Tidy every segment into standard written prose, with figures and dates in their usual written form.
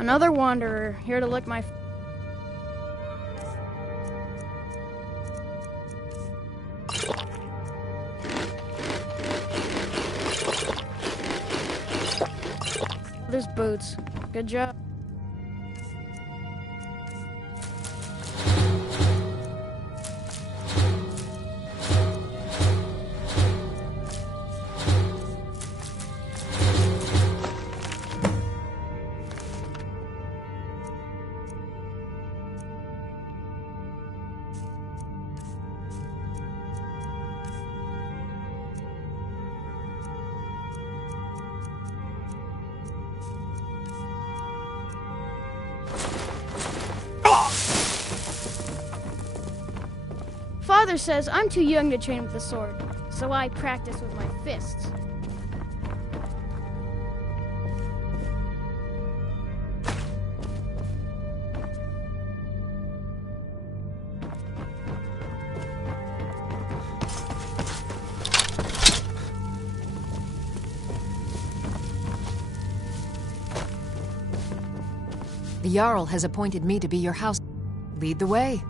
Another wanderer, here to lick my... There's boots. Good job. Father says I'm too young to train with the sword, so I practice with my fists. The Jarl has appointed me to be your house. Lead the way.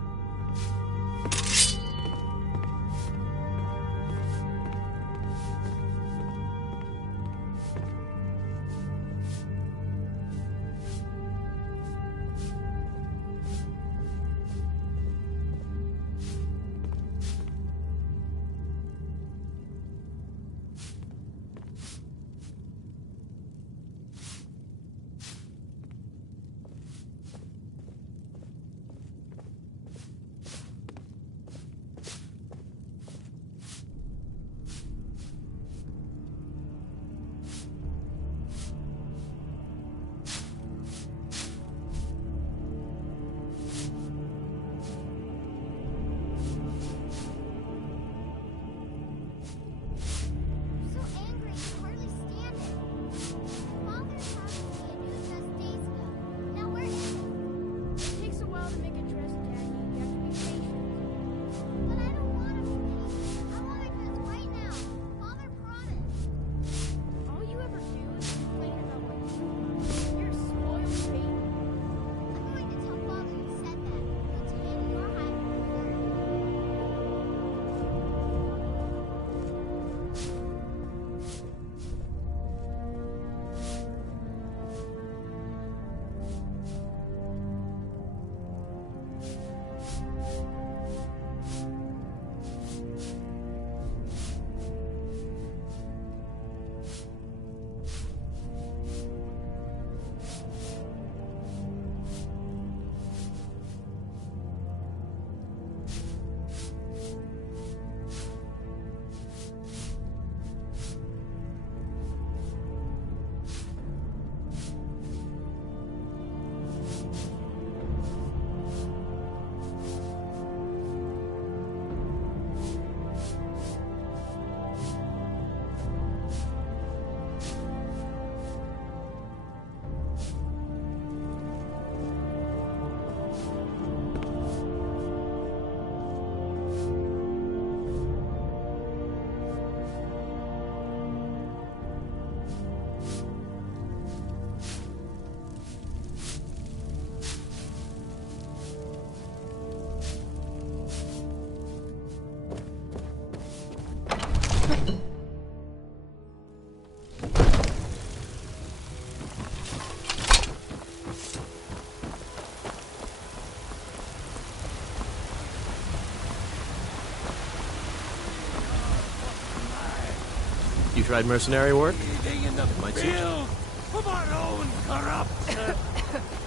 You tried mercenary work? Feeding in the field of our own corruption,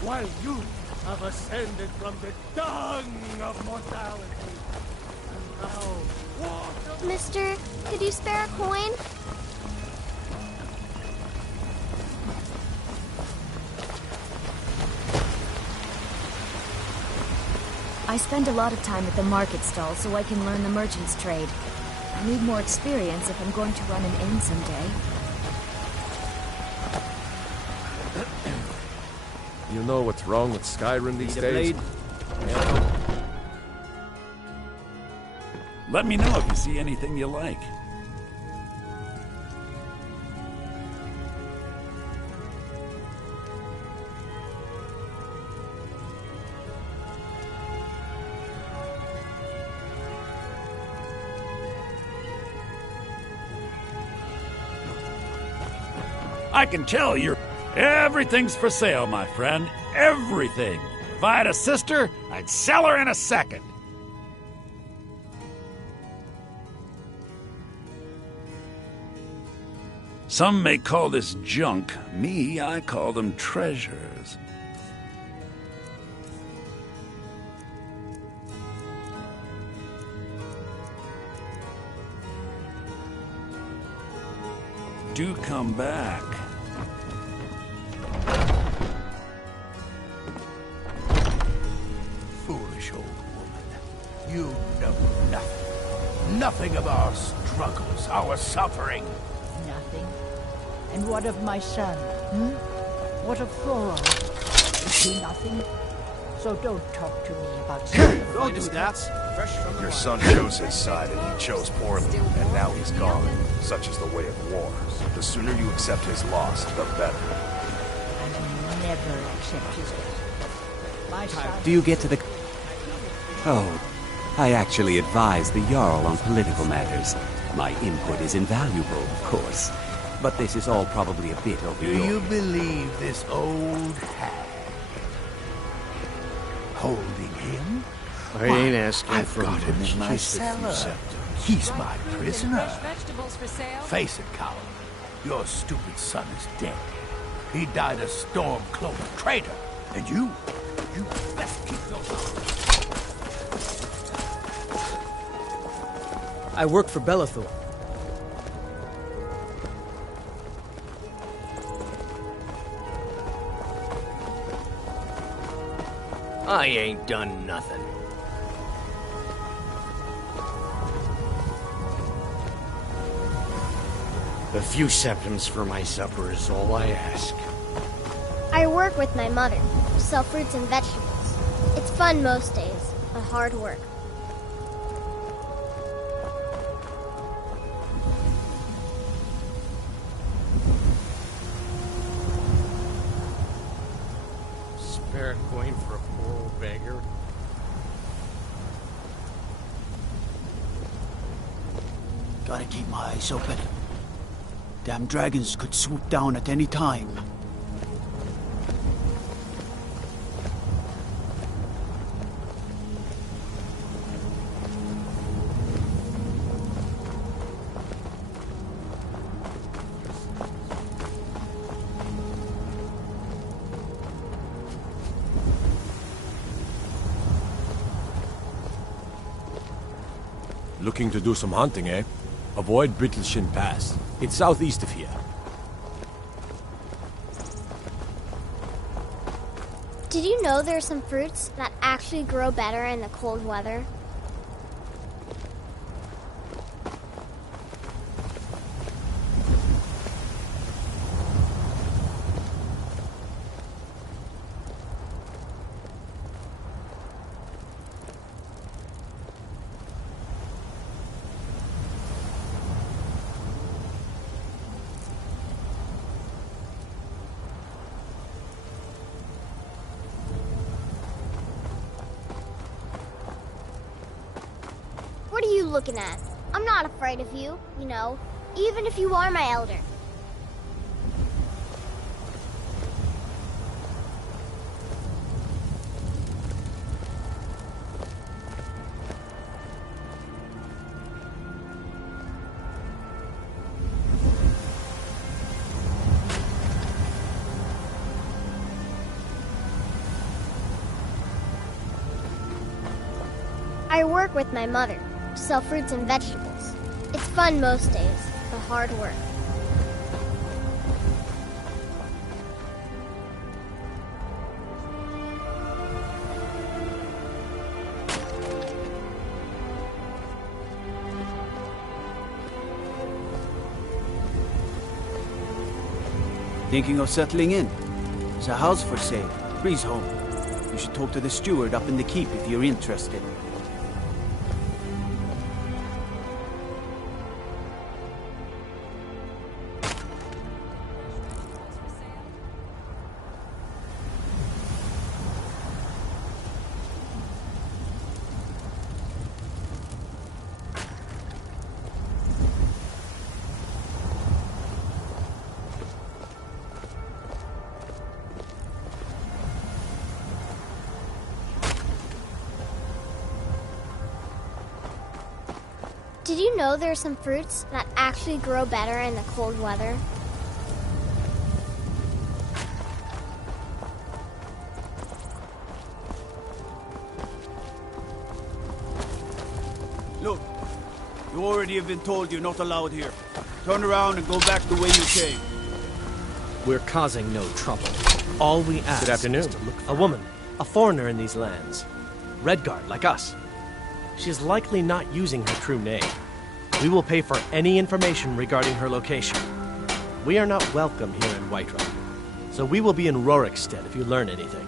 while you have ascended from the dung of mortality. And now, walk of... Mister, could you spare a coin? I spend a lot of time at the market stall so I can learn the merchant's trade. I need more experience if I'm going to run an inn someday. You know what's wrong with Skyrim these days? Let me know if you see anything you like. I can tell you're... Everything's for sale, my friend. Everything. If I had a sister, I'd sell her in a second. Some may call this junk. Me, I call them treasures. Do come back. Foolish old woman. You know nothing. Nothing of our struggles, our suffering. Nothing. And what of my son? What of Floral? Is he nothing? So don't talk to me about Skyrim. Don't do that. Fresh from the Your mine. son chose his side, and he chose poorly, and now he's gone. Such is the way of war. The sooner you accept his loss, the better. I will never accept his death. My son... Do you get to the... Oh, I actually advise the Jarl on political matters. My input is invaluable, of course. But this is all probably a bit over Do your... you believe this old hag? Holding him? I ain't asking I've for got him much, in my just a few cellar. septims. He's my prisoner. Vegetables for sale? Face it, coward. Your stupid son is dead. He died a storm-cloaked traitor. And you best keep those on. I work for Bellathor. I ain't done nothing. A few septims for my supper is all I ask. I work with my mother, sell fruits and vegetables. It's fun most days, but hard work. Spare a coin for a poor old beggar. Gotta keep my eyes open. Damn dragons could swoop down at any time. Looking to do some hunting, eh? Avoid Brittleshin Pass. It's southeast of here. Did you know there are some fruits that actually grow better in the cold weather? What are you looking at? I'm not afraid of you, you know, even if you are my elder. I work with my mother, sell fruits and vegetables. It's fun most days, but hard work. Thinking of settling in? There's a house for sale. Breeze home. You should talk to the steward up in the keep if you're interested. Did you know there are some fruits that actually grow better in the cold weather? Look, you already have been told you're not allowed here. Turn around and go back the way you came. We're causing no trouble. All we ask Good afternoon. is to look for a woman, a foreigner in these lands. Redguard, like us. She is likely not using her true name. We will pay for any information regarding her location. We are not welcome here in Whiterun, so we will be in Rorikstead if you learn anything.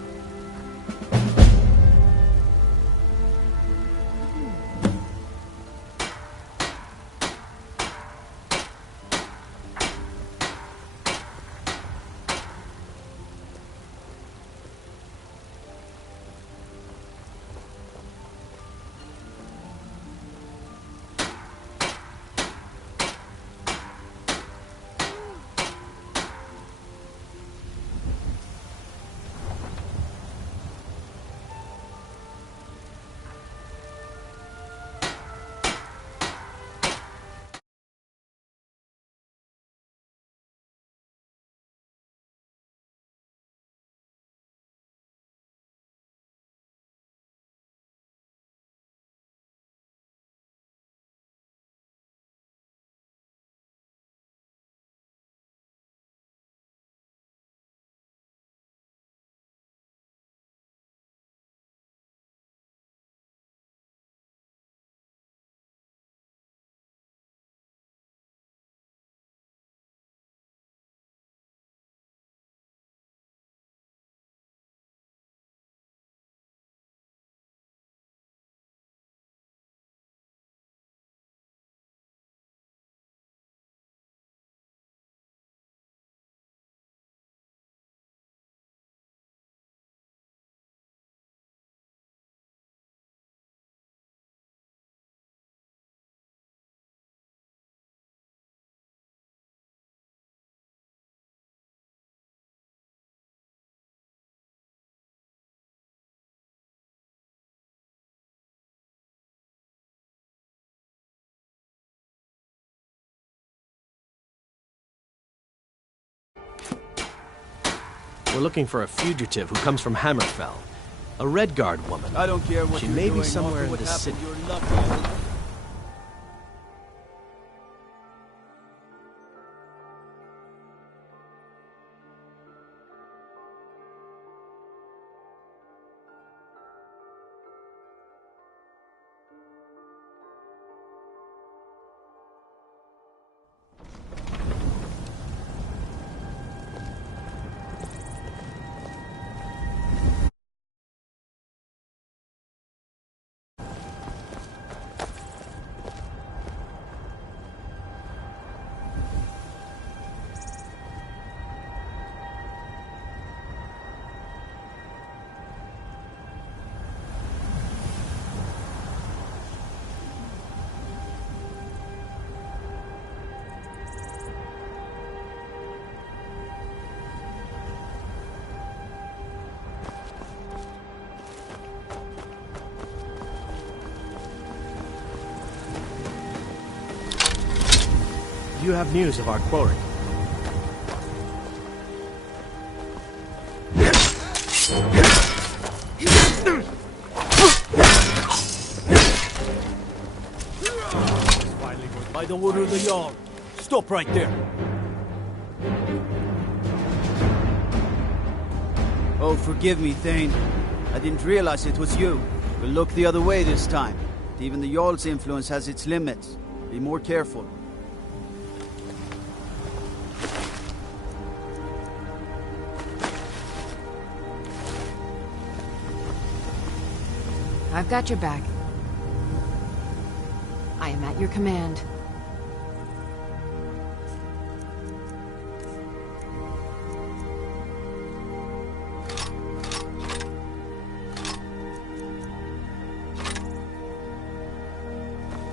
We're looking for a fugitive who comes from Hammerfell. A Redguard woman. I don't care what She you're may doing, be somewhere in what the happened, city. you're lucky. You have news of our quarry. By the order of the Jarl. Stop right there. Oh, forgive me, Thane. I didn't realize it was you. We'll look the other way this time. Even the Jarl's influence has its limits. Be more careful. I've got your back. I am at your command.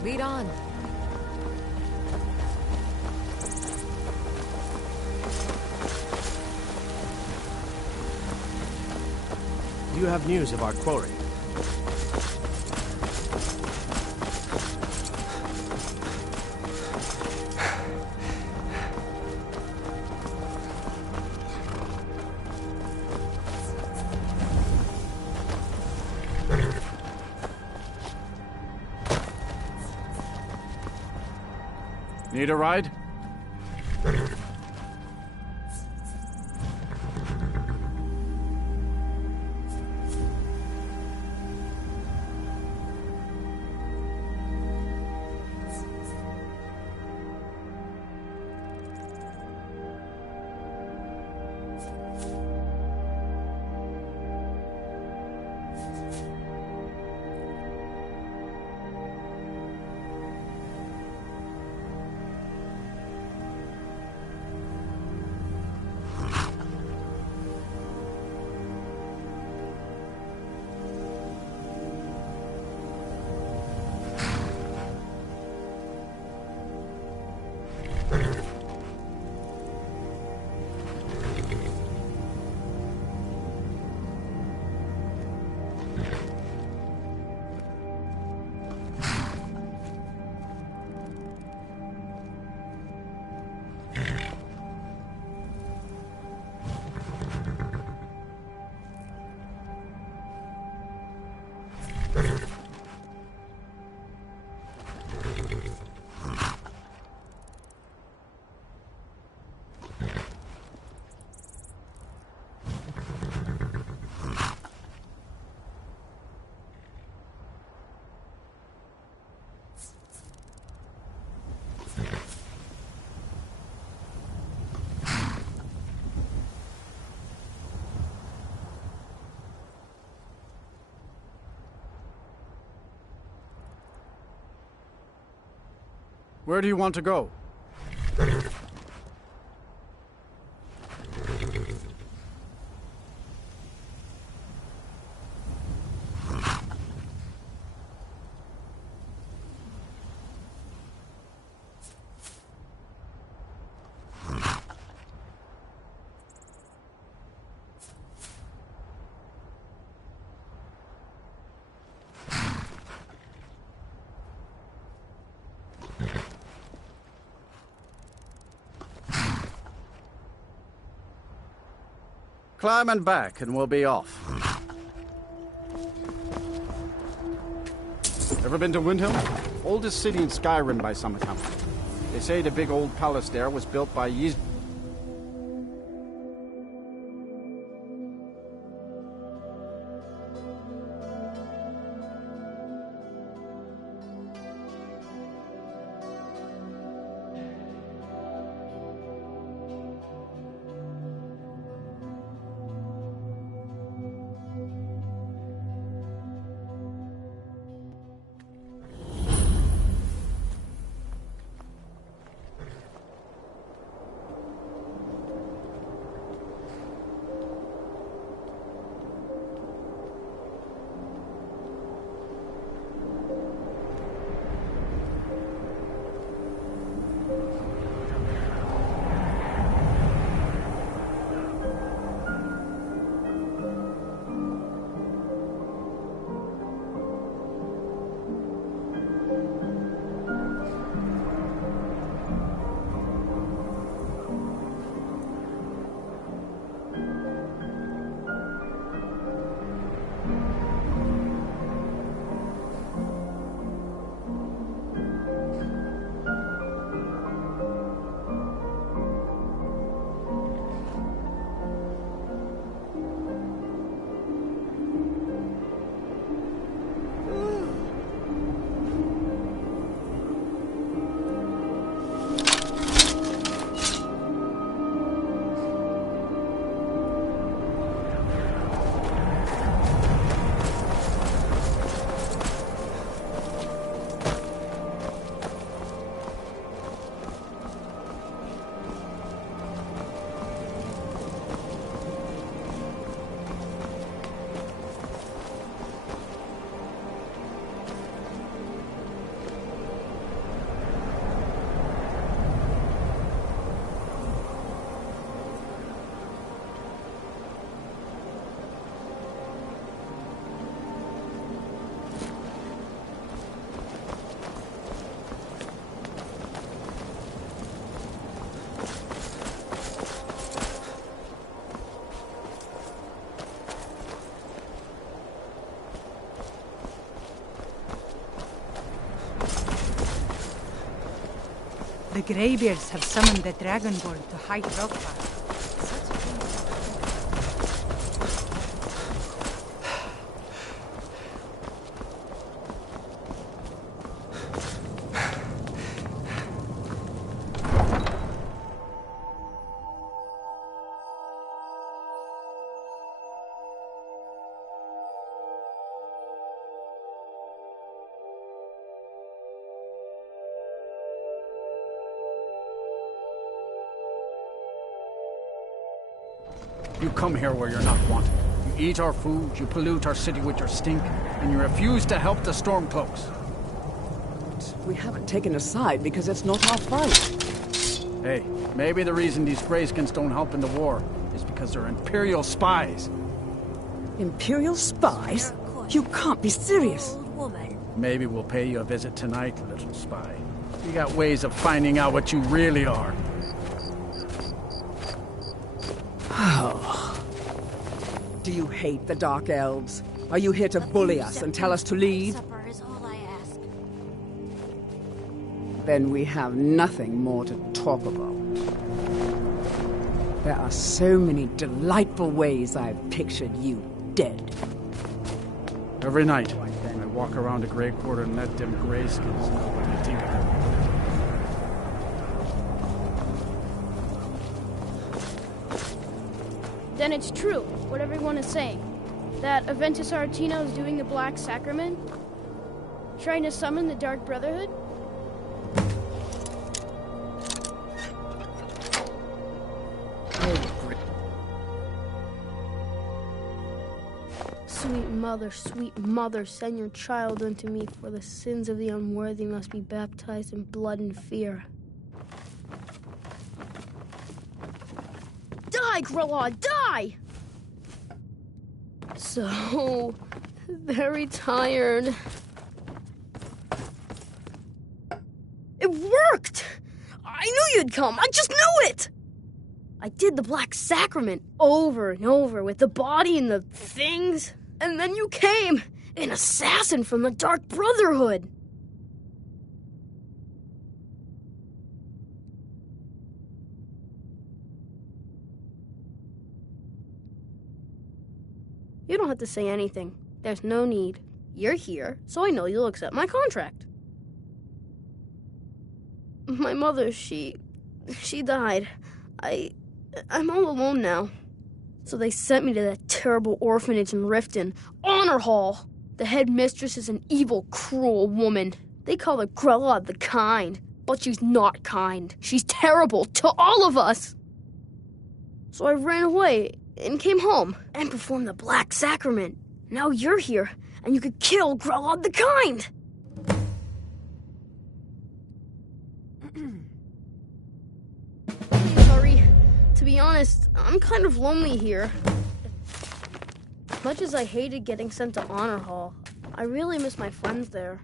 Lead on. You have news of our quarry. Need a ride? Where do you want to go? Climb and back, and we'll be off. Ever been to Windhelm? Oldest city in Skyrim by some account. They say the big old palace there was built by Ys... The Greybeards have summoned the Dragonborn to hide Rockfire. You come here where you're not wanted. You eat our food, you pollute our city with your stink, and you refuse to help the Stormcloaks. We haven't taken a side because it's not our fight. Hey, maybe the reason these Greyskins don't help in the war is because they're Imperial spies. Imperial spies? You can't be serious. Maybe we'll pay you a visit tonight, little spy. We got ways of finding out what you really are. Do you hate the Dark Elves? Are you here to bully us and tell us to leave? Supper is all I ask. Then we have nothing more to talk about. There are so many delightful ways I've pictured you dead. Every night, when I walk around the Grey Quarter and let them Greyskins know what I think of them. Then it's true, what everyone is saying. That Aventus Aretino is doing the Black Sacrament? Trying to summon the Dark Brotherhood? Sweet mother, send your child unto me, for the sins of the unworthy must be baptized in blood and fear. Die, Grelod, die! So very tired. It worked! I knew you'd come, I just knew it! I did the Black Sacrament over and over with the body and the things, and then you came, an assassin from the Dark Brotherhood. You don't have to say anything. There's no need. You're here, so I know you'll accept my contract. My mother, she died. I'm all alone now. So they sent me to that terrible orphanage in Riften, Honor Hall. The headmistress is an evil, cruel woman. They call her Grelod the Kind, but she's not kind. She's terrible to all of us. So I ran away and came home and performed the Black Sacrament. Now you're here, and you could kill Grelod the Kind. Sorry. To be honest, I'm kind of lonely here. As much as I hated getting sent to Honor Hall, I really miss my friends there.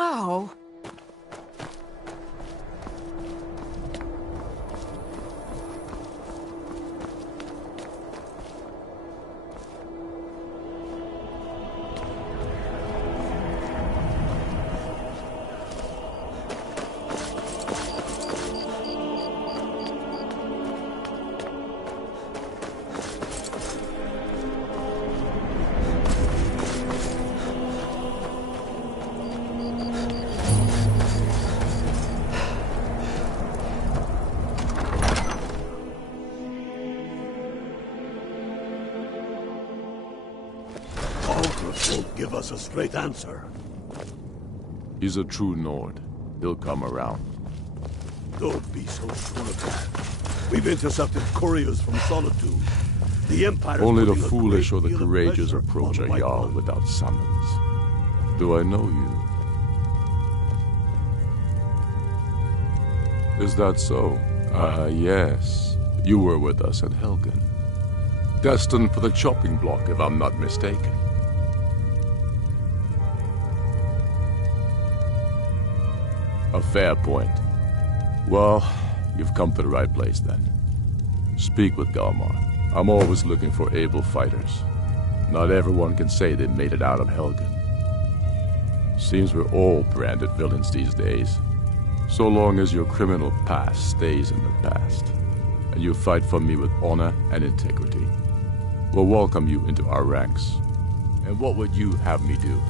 Ow! Won't give us a straight answer. He's a true Nord. He'll come around. Don't be so sure of that. We've intercepted couriers from Solitude. The Empire. Only the foolish or the courageous approach a Jarl without summons. Do I know you? Is that so? Yes. You were with us at Helgen. Destined for the chopping block, if I'm not mistaken. A fair point. Well, you've come to the right place then. Speak with Galmar. I'm always looking for able fighters. Not everyone can say they made it out of Helgen. Seems we're all branded villains these days. So long as your criminal past stays in the past, and you fight for me with honor and integrity, we'll welcome you into our ranks. And what would you have me do?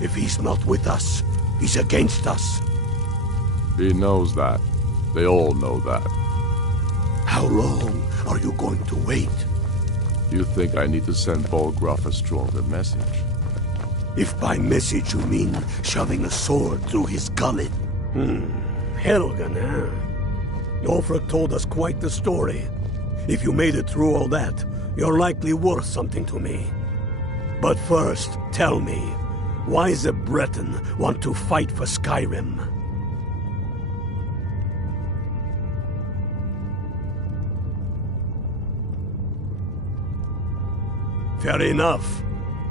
If he's not with us, he's against us. He knows that. They all know that. How long are you going to wait? You think I need to send Volgruff a stronger message? If by message you mean shoving a sword through his gullet. Helgen, huh? Ulfric told us quite the story. If you made it through all that, you're likely worth something to me. But first, tell me, why does a Breton want to fight for Skyrim? Fair enough.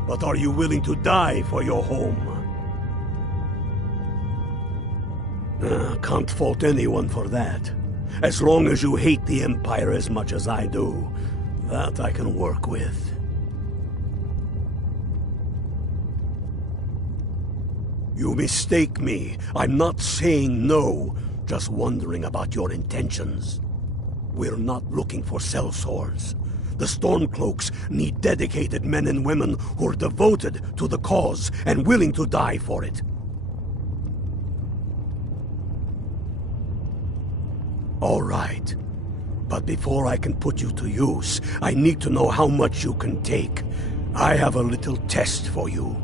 But are you willing to die for your home? Can't fault anyone for that. As long as you hate the Empire as much as I do, that I can work with. You mistake me. I'm not saying no, just wondering about your intentions. We're not looking for sellswords. The Stormcloaks need dedicated men and women who are devoted to the cause and willing to die for it. All right. But before I can put you to use, I need to know how much you can take. I have a little test for you.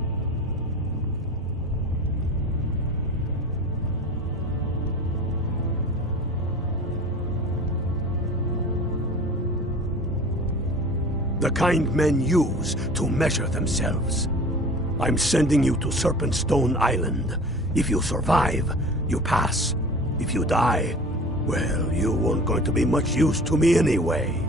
The kind men use to measure themselves. I'm sending you to Serpentstone Island. If you survive, you pass. If you die, well, you weren't going to be much use to me anyway.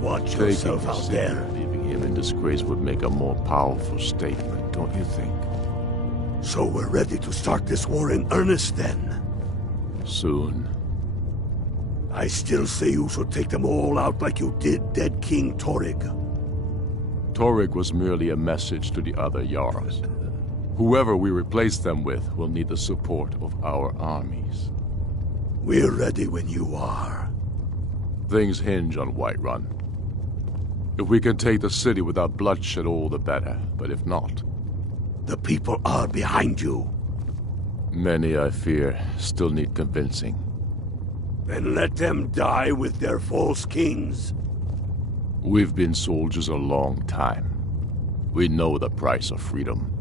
Watch yourself out there. Leaving him in disgrace would make a more powerful statement, don't you think? So we're ready to start this war in earnest then? Soon. I still say you should take them all out like you did dead King Torrig. Torrig was merely a message to the other Jarls. Whoever we replace them with will need the support of our armies. We're ready when you are. Things hinge on Whiterun. If we can take the city without bloodshed, all the better. But if not... The people are behind you. Many, I fear, still need convincing. Then let them die with their false kings. We've been soldiers a long time. We know the price of freedom.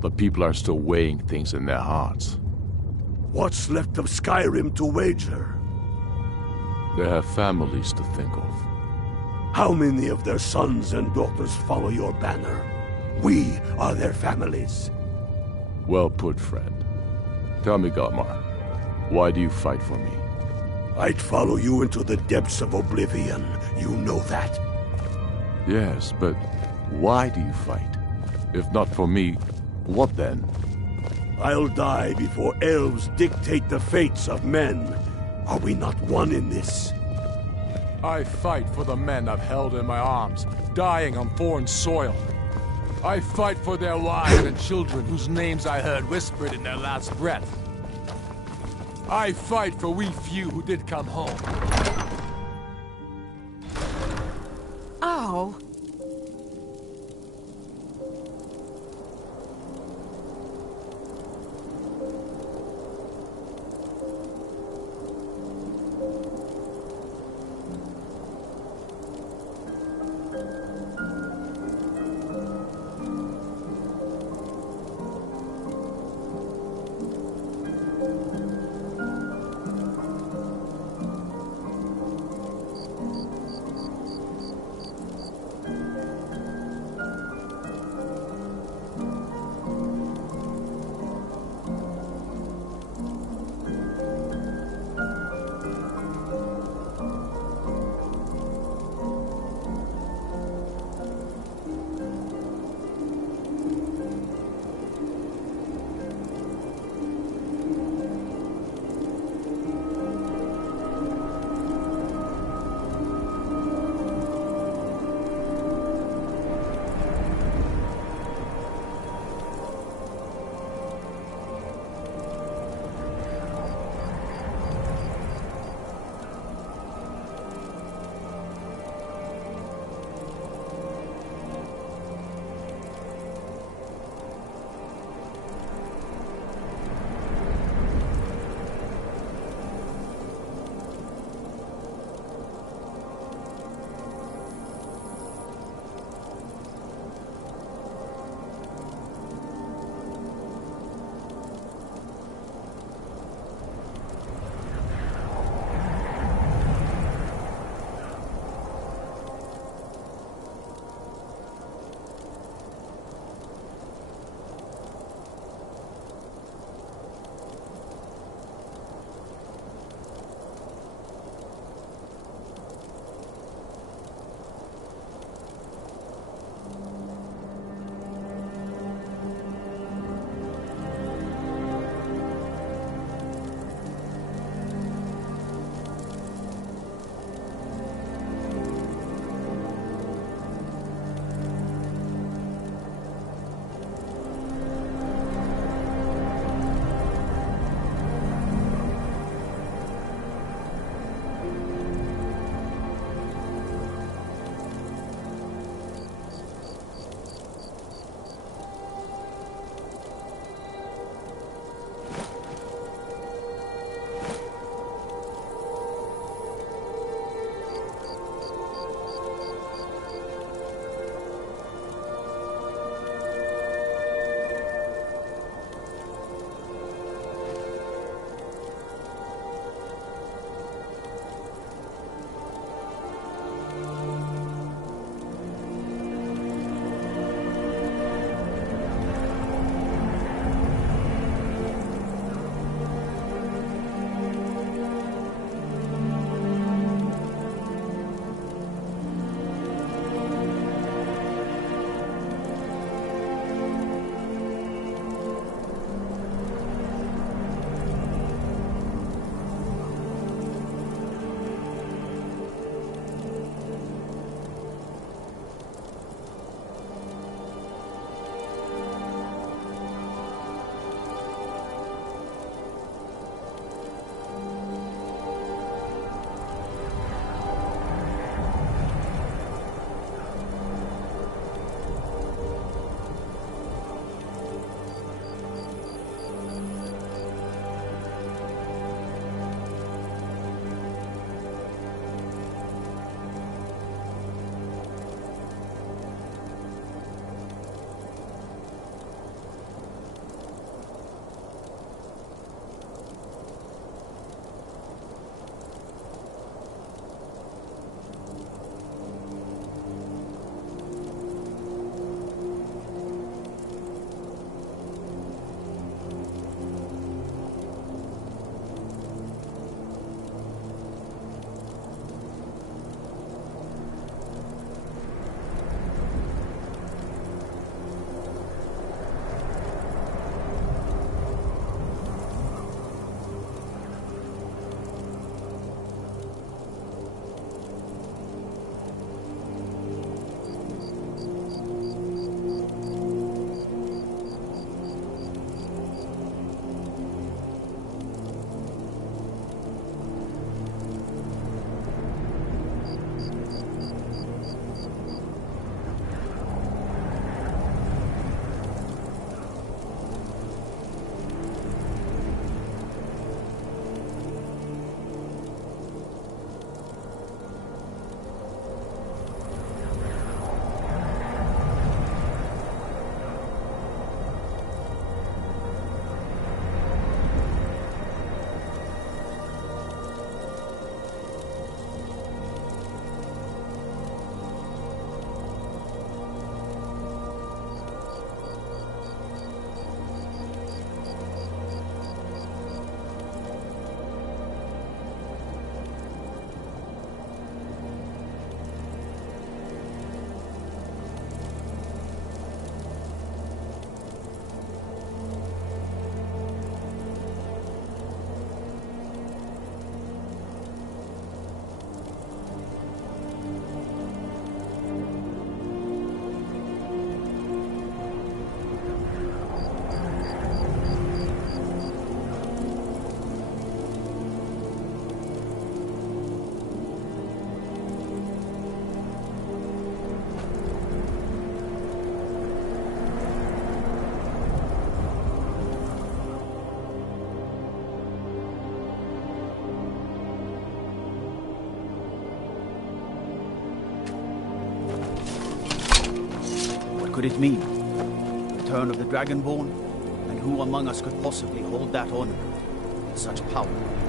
But people are still weighing things in their hearts. What's left of Skyrim to wager? They have families to think of. How many of their sons and daughters follow your banner? We are their families. Well put, friend. Tell me, Galmar, why do you fight for me? I'd follow you into the depths of oblivion. You know that. Yes, but why do you fight? If not for me, what then? I'll die before elves dictate the fates of men. Are we not one in this? I fight for the men I've held in my arms, dying on foreign soil. I fight for their wives and children whose names I heard whispered in their last breath. I fight for we few who did come home. Oh. could it mean? Return of the Dragonborn? And who among us could possibly hold that honor? Such power?